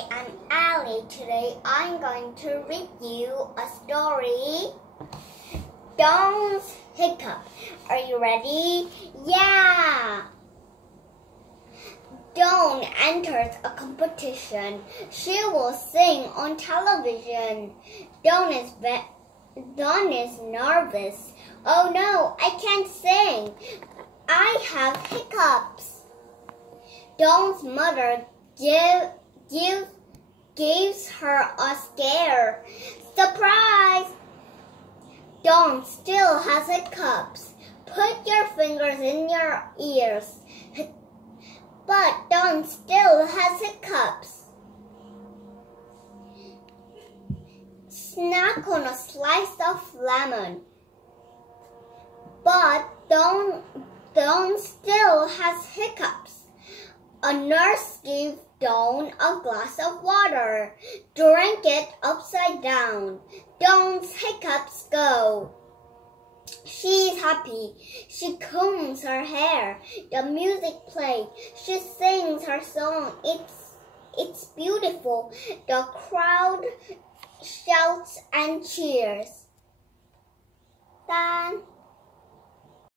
Hi, I'm Elly. Today I'm going to read you a story. Dawn's Hiccup. Are you ready? Yeah! Dawn enters a competition. She will sing on television. Dawn is nervous. Oh no, I can't sing. I have hiccups. Dawn's mother gives her a scare. Surprise! Dawn still has hiccups. Put your fingers in your ears. But Dawn still has hiccups. Snack on a slice of lemon. But Dawn still has hiccups. A nurse gave Dawn a glass of water. Drink it upside down. Dawn's hiccups go. She's happy. She combs her hair. The music plays. She sings her song. It's beautiful. The crowd shouts and cheers. Done.